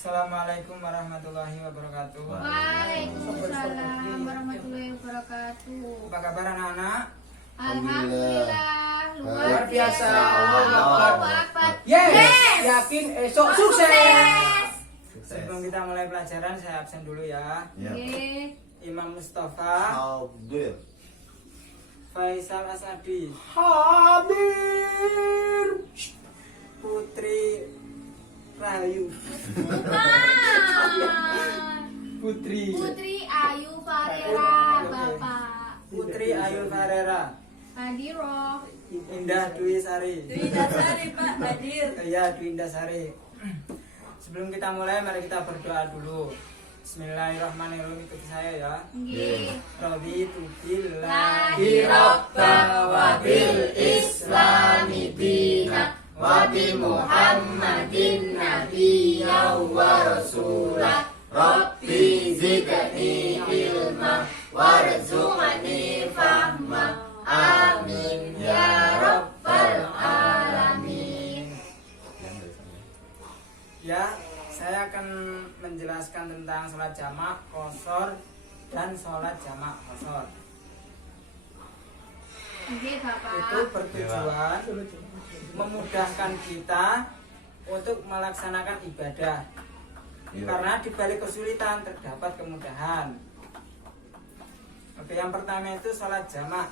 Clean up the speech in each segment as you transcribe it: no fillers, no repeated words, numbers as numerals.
Assalamualaikum warahmatullahi wabarakatuh. Waalaikumsalam warahmatullahi wabarakatuh. Apa kabar anak-anak? Alhamdulillah Luar biasa. Allahu Akbar. Yes. Yakin esok sukses. Sukses. Sebelum kita mulai pelajaran, saya absen dulu ya. Ya. Oke. Imam Mustafa, Hadir. Faisal Asadi, Hadir. Putri Rahayu, Putri Putri Ayu Farera Bapak Putri Ayu Farera, Hadiro. Indah Dwi Sari. Dwi Indasari Pak Hadir. Iya, Dwi Indasari. Sebelum kita mulai, mari kita berdoa dulu. Bismillahirrahmanirrahim, ikuti saya ya. Nggih. Raditu Billahi billahi rabban wa bil islami dina wa bi Muhammadin nabiyyan wa rasulah. Rabbi zidni ilma warzuqni fahma. Amin ya rabbal alamin. Ya, saya akan menjelaskan tentang sholat jamak qashar dan sholat jamak qashar. Nggih Itu Bapak. bertujuan memudahkan kita untuk melaksanakan ibadah. Karena di balik kesulitan terdapat kemudahan. Oke, yang pertama itu sholat jamak.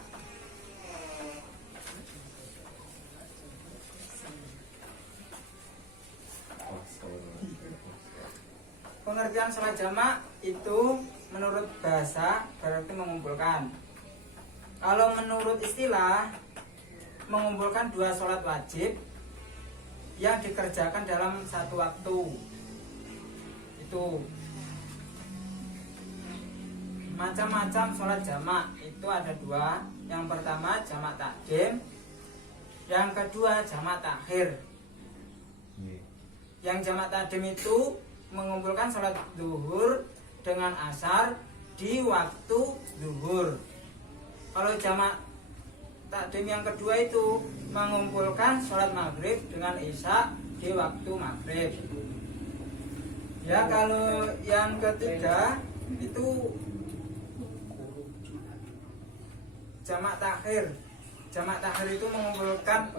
Pengertian sholat jamak itu menurut bahasa berarti mengumpulkan. Kalau menurut istilah, mengumpulkan dua sholat wajib yang dikerjakan dalam satu waktu. Itu macam-macam sholat jamak itu ada dua. Yang pertama jamak takdim, yang kedua jamak takhir. Yang jamak takdim itu mengumpulkan sholat zuhur dengan asar di waktu zuhur. Kalau jamak takdim yang kedua itu mengumpulkan sholat maghrib dengan isya di waktu maghrib. Ya, kalau yang ketiga itu jamak takhir. Jamak takhir itu mengumpulkan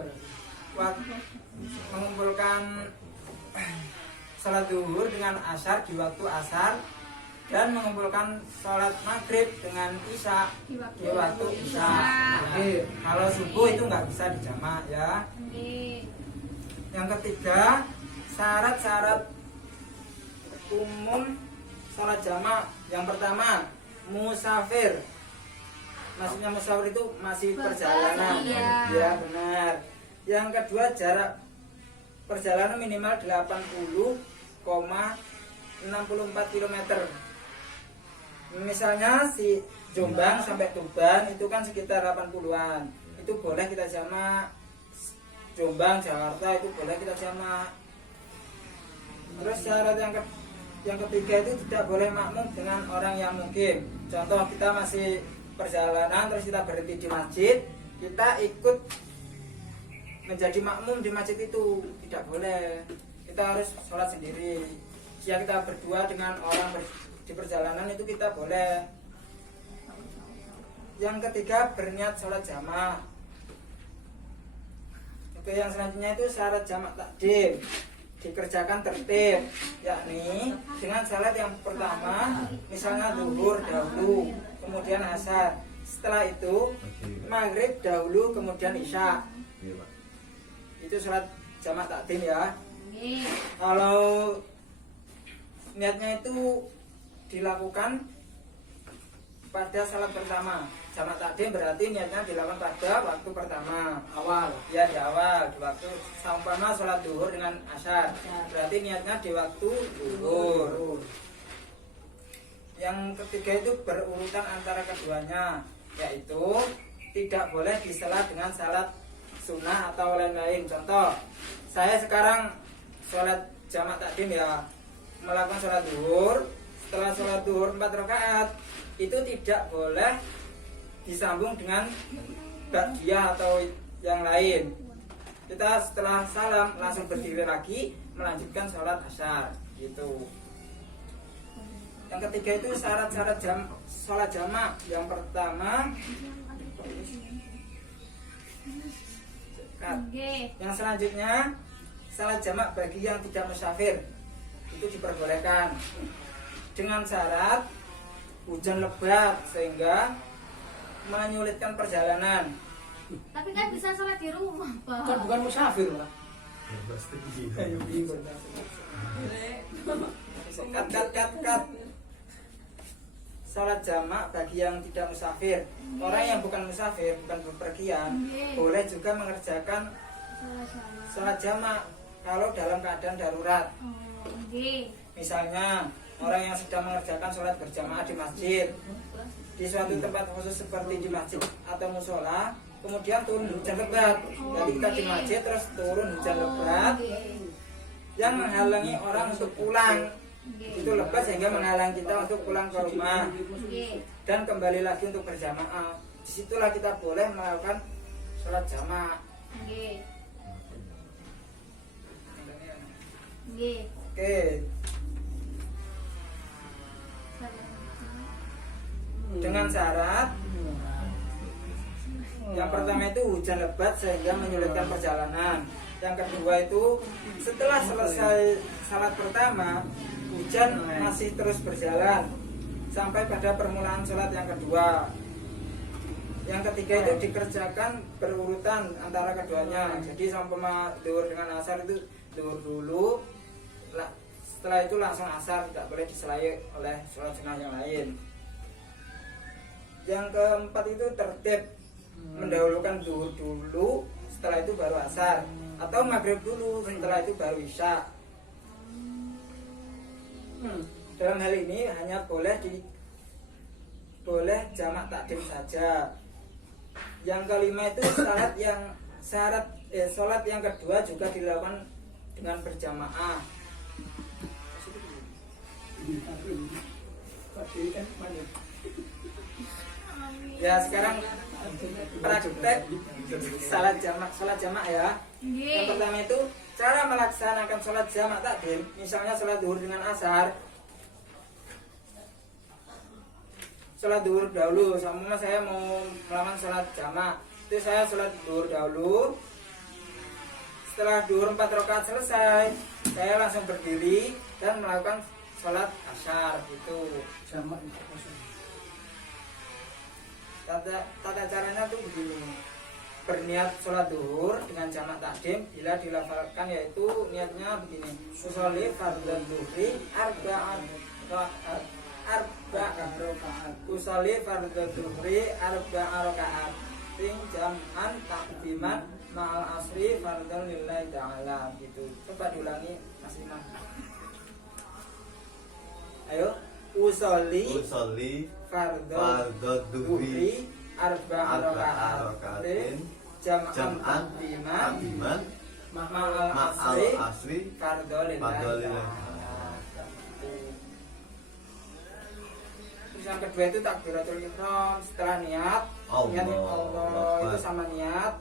sholat zuhur dengan asar di waktu asar dan mengumpulkan sholat maghrib dengan isya di waktu isya. Jadi, kalau subuh itu nggak bisa dijamak ya. Nggih. Yang ketiga, syarat-syarat umum sholat jamak. Yang pertama, musafir. Maksudnya musafir itu masih perjalanan. Iya. Ya, benar. Yang kedua, jarak perjalanan minimal 80,64 km. Misalnya si Jombang sampai Tuban itu kan sekitar 80-an. Itu boleh kita jamak. Jombang, Jakarta itu boleh kita jamak. Terus syarat yang ketiga itu tidak boleh makmum dengan orang yang mukim. Contoh, kita masih perjalanan terus kita berhenti di masjid, kita ikut menjadi makmum di masjid itu tidak boleh. Kita harus sholat sendiri. Jika kita berdua dengan orang di perjalanan itu kita boleh. Yang ketiga, berniat sholat jamak. Oke, yang selanjutnya itu syarat jamak takdim, dikerjakan tertib, yakni dengan syarat yang pertama, misalnya zuhur dahulu, kemudian asar, setelah itu maghrib dahulu, kemudian isya. Itu syarat jamak takdim ya. Nggih. Kalau niatnya itu dilakukan pada salat pertama. Jamak takdim berarti niatnya dilakukan pada waktu pertama, awal. Ya, di awal, di waktu seumpama sholat zuhur dengan asar. Berarti niatnya di waktu zuhur. Yang ketiga itu berurutan antara keduanya, yaitu tidak boleh disela dengan salat sunnah atau lain-lain. Contoh, saya sekarang sholat jamak takdim ya, melakukan sholat zuhur. Setelah sholat zuhur 4 rakaat itu tidak boleh disambung dengan ba'diyah atau yang lain. Kita setelah salam langsung berdiri lagi melanjutkan sholat asar. gitu. Yang ketiga itu syarat-syarat sholat jamak. Yang pertama, Nggih. yang selanjutnya sholat jamak bagi yang tidak musafir itu diperbolehkan dengan syarat hujan lebat sehingga menyulitkan perjalanan. Tapi kan bisa sholat di rumah, Pak. Kan bukan musafir lah. Kat. Sholat jamak bagi yang tidak musafir. Orang yang bukan musafir, bukan bepergian, boleh juga mengerjakan sholat jamak kalau dalam keadaan darurat. Oh, nggih. Misalnya orang yang sedang mengerjakan sholat berjamaah di masjid, di suatu tempat khusus seperti di masjid atau musola, kemudian turun hujan lebat. Jadi kita di masjid terus turun hujan lebat yang menghalangi orang untuk pulang. Itu lebat sehingga menghalangi kita untuk pulang ke rumah Nggih. dan kembali lagi untuk berjamaah. Disitulah kita boleh melakukan sholat jamak. Nggih. Nggih. Oke, dengan syarat yang pertama itu hujan lebat sehingga menyulitkan perjalanan. Yang kedua itu setelah selesai salat pertama, hujan masih terus berjalan sampai pada permulaan sholat yang kedua. Yang ketiga itu dikerjakan berurutan antara keduanya. Jadi sampai duhur dengan asar itu duhur dulu, setelah itu langsung asar, tidak boleh diselai oleh sholat sunnah yang lain. Yang keempat itu tertib, mendahulukan duhur dulu, setelah itu baru asar, atau maghrib dulu, setelah itu baru isya. Dalam hal ini hanya boleh jamak takdim saja. Yang kelima itu sholat yang kedua juga dilakukan dengan berjamaah. Ya sekarang praktek sholat jamak ya. Yang pertama itu cara melaksanakan sholat jamak takdim. Misalnya sholat duhur dengan asar. Sholat duhur dahulu, sama saya mau melakukan sholat jamak. Itu saya sholat duhur dahulu. Setelah duhur 4 rakaat selesai, saya langsung berdiri dan melakukan sholat asar gitu. Jamak Tata caranya tuh begini. Berniat sholat duhur dengan jamak takdim bila dilafalkan, yaitu niatnya begini: usolli fardhan duhri arba'an rakaat, usolli fardhan duhri arba'an rakaat ting jam'an takdiman ma'al asri fardhan lillahi ta'ala gitu. Coba diulangi Mas Imam. Ayo, usolli fardhan duhri arba'an rakaatin jam'an takdiman ma'al asri fardhu lillah. Terus yang kedua itu takbiratul ihram. Setelah niat Allah itu sama niat,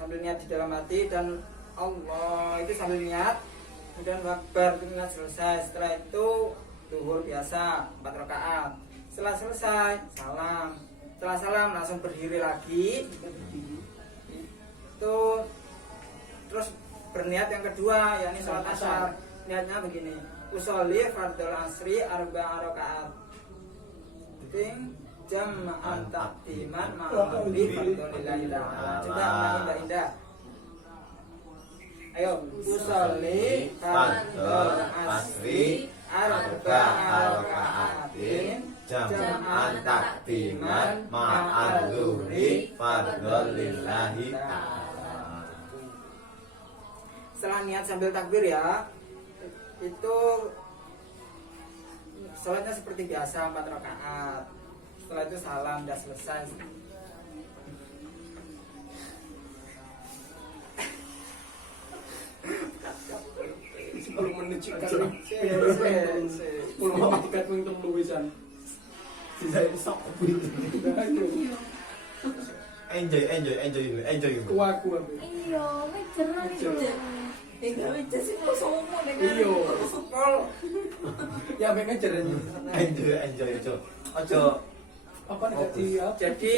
sambil niat di dalam hati, dan Allah itu sambil niat, kemudian wakbar itu niat selesai. Setelah itu duhur biasa 4 rakaat. Setelah selesai salam. Setelah salam langsung berdiri lagi. Itu terus berniat yang kedua, yakni sholat asar. Niatnya begini: usolli fardhul asri arba'a rakaat ting jam'an takdiman ma'al fardhu lillahi ta'ala. Coba Mbak Indah. Ayo, usolli fardhul asri arba'a rakaatin jam'an takdiman ma'al zuhri fardhu lillahi ta'ala. Setelah niat sambil takbir ya, itu sholatnya seperti biasa 4 rakaat. Setelah itu salam, udah selesai. 10 menit juga. 10 10 menit tiket pun temu wisan. Sisa itu sok gitu. Enjoy. Kuat. Iya, wis jero iki. Enggak bisa sih mau somo dengan. Iya. Kol. Ya mek ngejar ini. Enjoy ojo. Ojo. Apa nih jadi apa? Jadi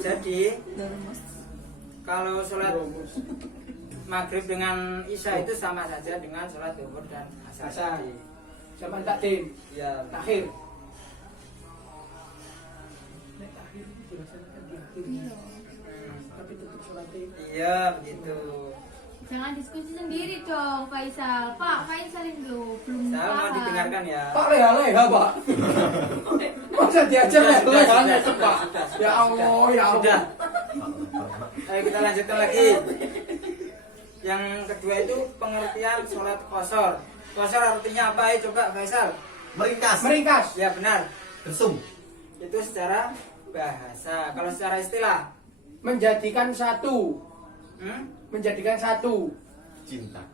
jadi kalau sholat maghrib dengan isya itu sama saja dengan sholat zuhur dan asar. Asar. tadi. Zaman takdim. Ya, Takhir. Nek takhir itu dilaksanakan di akhir. Tapi tetap sholatnya. iya begitu. Jangan diskusi sendiri dong, Faisal. Pak, Faisalin dulu. Belum Saya mau paham. didengarkan ya. Pak leha-leha, Pak. Masa diajar leha-leha, Pak? Ya Allah, ya Sudah. Allah. Ayo kita lanjutkan lagi. Yang kedua itu pengertian sholat qashar. Qashar artinya apa? Ayo coba Faisal. Meringkas. Meringkas. Ya benar. Bersum. Itu secara bahasa. Kalau secara istilah, Menjadikan satu. Menjadikan satu. Cinta.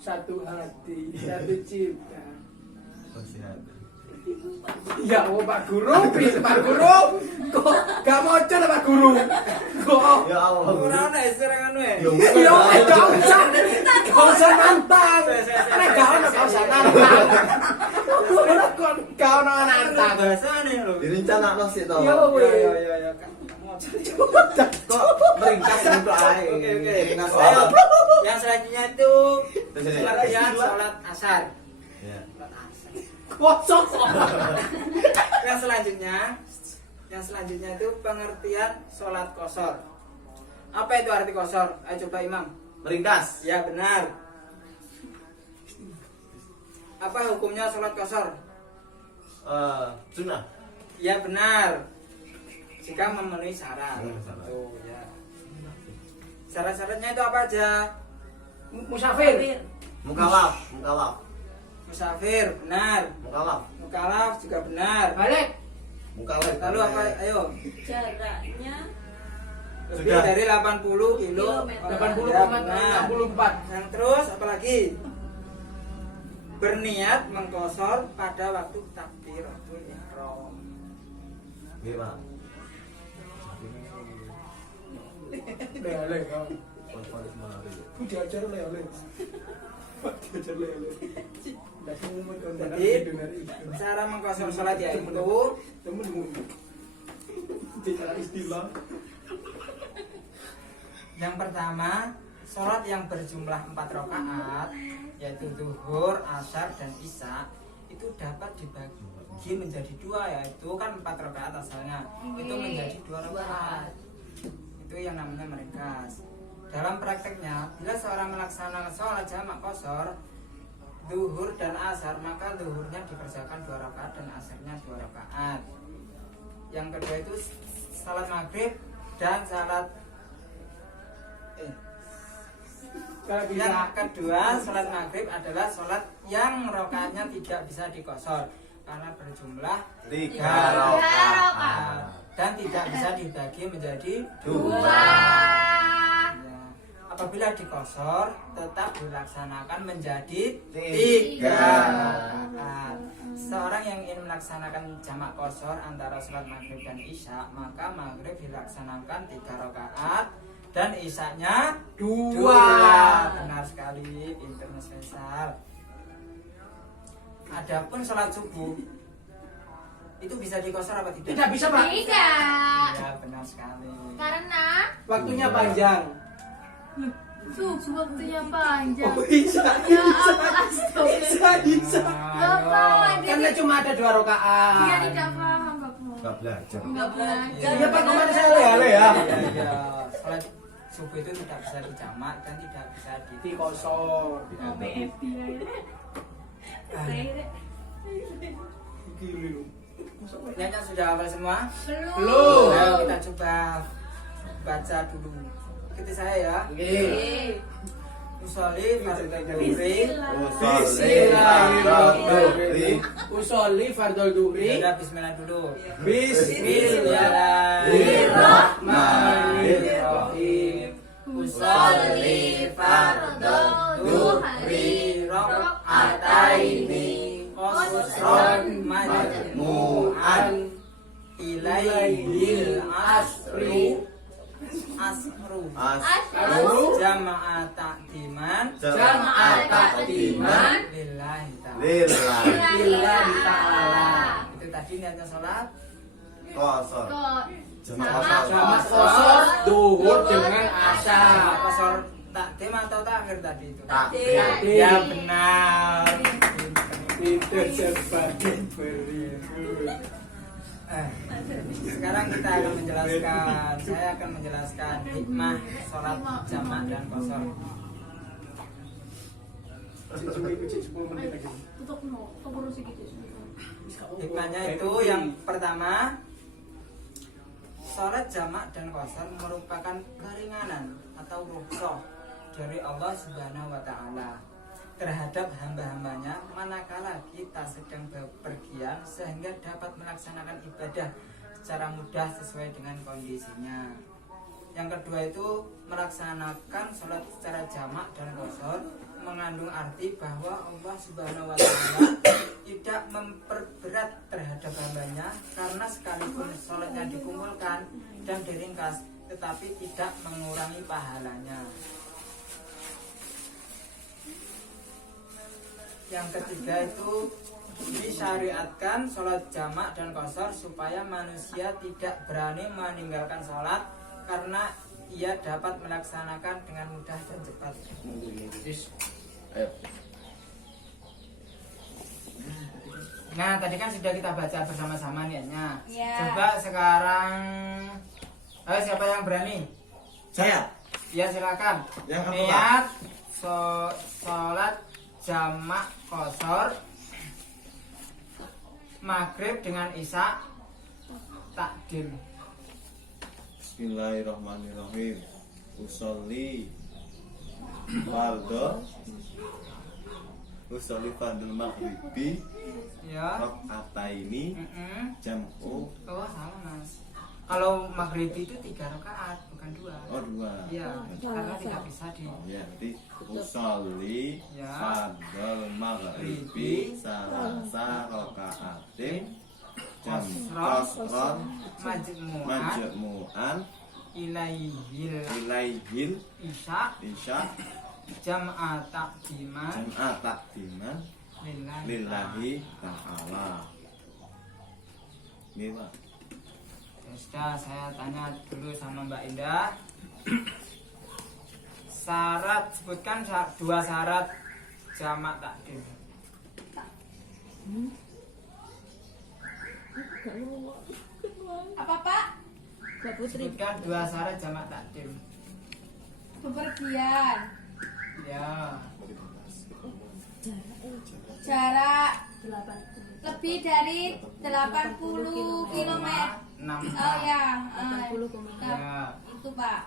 Satu hati, satu cinta. Masih ada. Ya Allah, Pak Guru, please, Pak Guru. Kok gak mau coba Pak Guru? Kok? Ya Allah. kurang ada istilah anu ya. Yo, Yo, gak usah nantang. Nek gak ono gak usah nantang. Gak ono nantang. Bahasa nih loh. Direncanakno sih to. Yo, Ya. Kok meringkas untuk ae. Oke. Meringkas Ayo. sholat. Yang selanjutnya itu pengertian sholat asar. Ya. Kosong. Yang selanjutnya itu pengertian sholat qashar. Apa itu arti qashar? Ayo coba Imam. Meringkas. Ya benar. Apa hukumnya sholat qashar? Sunnah. Ya benar. Jika memenuhi syarat. Memenuhi syarat. Tuh, ya. Syarat-syaratnya itu apa aja? Musafir. Mukalaf. Musafir, benar. Mukalaf. Mukalaf juga benar. Balik. Mukalaf. Lalu apa? Ayo. Jaraknya Lebih Sudah. dari 80 kilo. Kilometer. Ya, benar. 80,64. Yang terus apa lagi? Berniat mengqashar pada waktu takbiratul ihram. Nggih, Pak. Lele. Konflik mari. Ku diajar lele. Diajar lele. Jadi cara mengqashar sholat yaitu Bicara istilah. yang pertama, sholat yang berjumlah 4 rakaat yaitu zuhur, asar, dan isya itu dapat dibagi menjadi 2, yaitu kan 4 rakaat asalnya itu menjadi 2 rakaat. Itu yang namanya meringkas. Dalam prakteknya, bila seorang melaksanakan sholat jamak qashar zuhur dan asar, maka zuhurnya dikerjakan 2 rakaat dan asarnya 2 rakaat. Yang kedua itu salat maghrib dan salat yang kedua, salat maghrib adalah salat yang rakaatnya tidak bisa diqashar karena berjumlah 3 rakaat. dan tidak bisa dibagi menjadi 2. Ya. Apabila diqashar tetap dilaksanakan menjadi 3 rakaat. Seorang yang ingin melaksanakan jamak qashar antara salat maghrib dan isya, maka maghrib dilaksanakan 3 rakaat dan isya-nya 2. Benar sekali, pinter Mas Faisal. Adapun sholat subuh itu bisa diqashar apa tidak? Tidak bisa, Pak. Tidak. Ya, benar sekali. Karena Waktunya panjang. subuh waktunya panjang. Bisa. Ya Allah, astagfirullah. Bisa. Bapak, Karena cuma ada 2 rakaat. dia tidak paham, Bapak. Enggak belajar. Enggak belajar. Iya, Pak, kemarin saya lele ya. Ya, sholat subuh itu tidak bisa dijamak dan tidak bisa Di kosor. BFP ya. Gini. Nyanyi sudah hafal semua? Belum. Ayo kita coba baca dulu. Ikuti saya ya. Oke. Usolli fardhu dhuhri. Bismillahirrahmanirrahim. Usolli fardhu dhuhri. Ya, bismillah dulu. Bismillahirrahmanirrahim. Usolli fardhu dhuhri raka'ataini qasran majmu'an ilaihil asri asru. Asru. Jamaah takdiman. Jamaah takdiman. Lillahi ta'ala. Lillahi ta'ala. Itu tadi niatnya sholat. Kosor. Jamak Jamak kosor duhur dengan asar. Kosor takdim atau takhir tadi itu? Takdim. Ya benar. Itu sebagai berikut. Sekarang kita akan menjelaskan. Saya akan menjelaskan hikmah sholat jamak dan kosor. Tutup no, keburu segitu. Hikmahnya itu yang pertama, sholat jamak dan kosor merupakan keringanan atau rukhsah dari Allah Subhanahu wa Ta'ala terhadap hamba-hambanya manakala kita sedang bepergian sehingga dapat melaksanakan ibadah secara mudah sesuai dengan kondisinya. Yang kedua itu melaksanakan sholat secara jamak dan kosor mengandung arti bahwa Allah Subhanahu wa Ta'ala tidak memperberat terhadap hambanya karena sekalipun sholatnya dikumpulkan dan diringkas tetapi tidak mengurangi pahalanya. Yang ketiga itu disyariatkan sholat jamak dan kosor supaya manusia tidak berani meninggalkan sholat karena ia dapat melaksanakan dengan mudah dan cepat. Ayo. Nah tadi kan sudah kita baca bersama-sama niatnya. Ya. Coba sekarang, ayo siapa yang berani? Saya. Ya silakan. Yang apa, Niat sholat jamak kosor maghrib dengan isya takdim. Bismillahirrahmanirrahim. Usolli fardhu maghribi Ya. rakaataini jam'u. Oh salah mas. Kalau maghrib itu 3 rakaat bukan 2. Oh, 2. Iya, karena tidak bisa di. Ya, berarti usolli Ya. fardhu maghribi salasa rakaatin jam kosron Majmu'an majmu'an ilaihil isya jam'a takdiman jam'a takdiman lillahi ta'ala. Ini Pak. Ya sudah, saya tanya dulu sama Mbak Indah. Syarat, sebutkan 2 syarat jamak takdim. Apa Pak? Mbak Putri. Sebutkan 2 syarat jamak takdim. Bepergian. Ya. Jarak lebih dari 80 km. 6. Oh ya, 80 km. Ya. Itu Pak.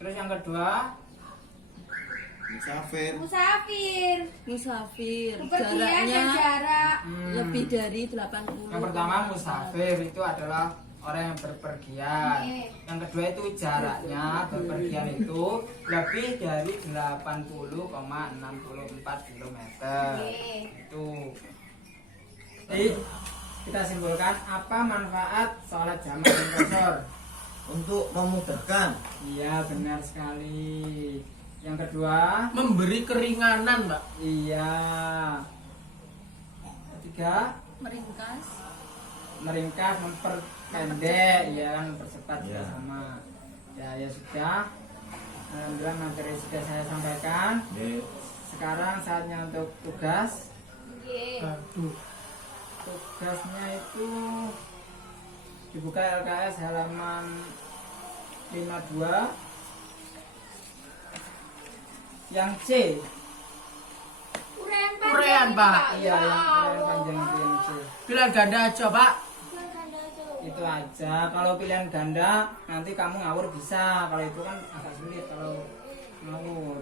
Terus yang kedua, Musafir. Musafir. Musafir. Bepergian dan Jaraknya jarak. lebih dari 80. yang pertama musafir itu adalah orang yang berpergian. Oke. Yang kedua itu jaraknya berpergian itu lebih dari 80,64 km. Oke. Itu. Jadi kita simpulkan apa manfaat sholat jamak dan kosor? Untuk memudahkan. Iya benar sekali. Yang kedua, Memberi keringanan, Mbak. iya. Ketiga, Meringkas. meringkas, memperpendek, ya kan, mempercepat Ya. sama. Ya sudah. Alhamdulillah materi sudah saya sampaikan. Nih, Sekarang saatnya untuk tugas. Oke. Aduh. Tugasnya itu dibuka LKS halaman 52. Yang C. Urean Urean, Pak. Iya, yang keren panjang itu yang C. Pilihan ganda aja, Pak. Itu aja. Kalau pilihan ganda nanti kamu ngawur bisa. Kalau itu kan agak sulit kalau ngawur.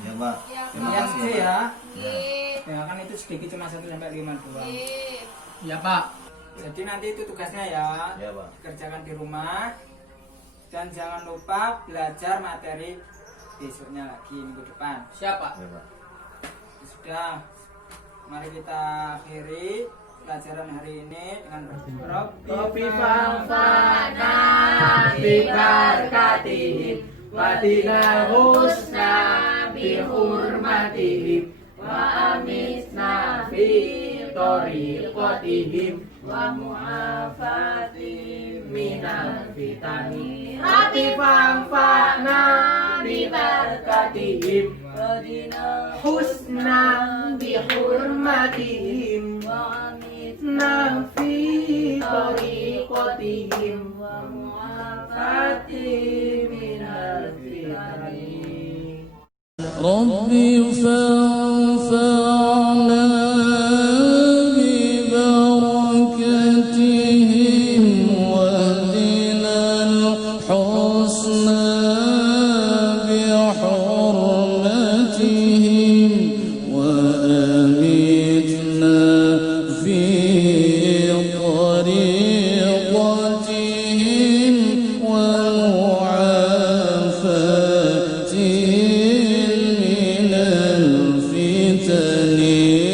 ya Mbak. Ya, Terima Yang kasih C ya. ya. Ya kan itu sedikit cuma 1 sampai 5 doang. Ya, Pak. Jadi nanti itu tugasnya ya. Ya Pak. Kerjakan di rumah. Dan jangan lupa belajar materi besoknya lagi minggu depan. Siapa? Ya Pak. Sudah. Mari kita akhiri pelajaran hari ini dengan berdoa. Kopi Fafana bibarakatihim Wadina husna bihurmatihim Wa amisna fi tariqatihim Wa mu'afatim minal fitani Rabbi fanfa'na bibarakatihim Wadina husna bihurmatihim Wa amisna fi tariqatihim Wa mu'afatim minal fitani ربي فاغفر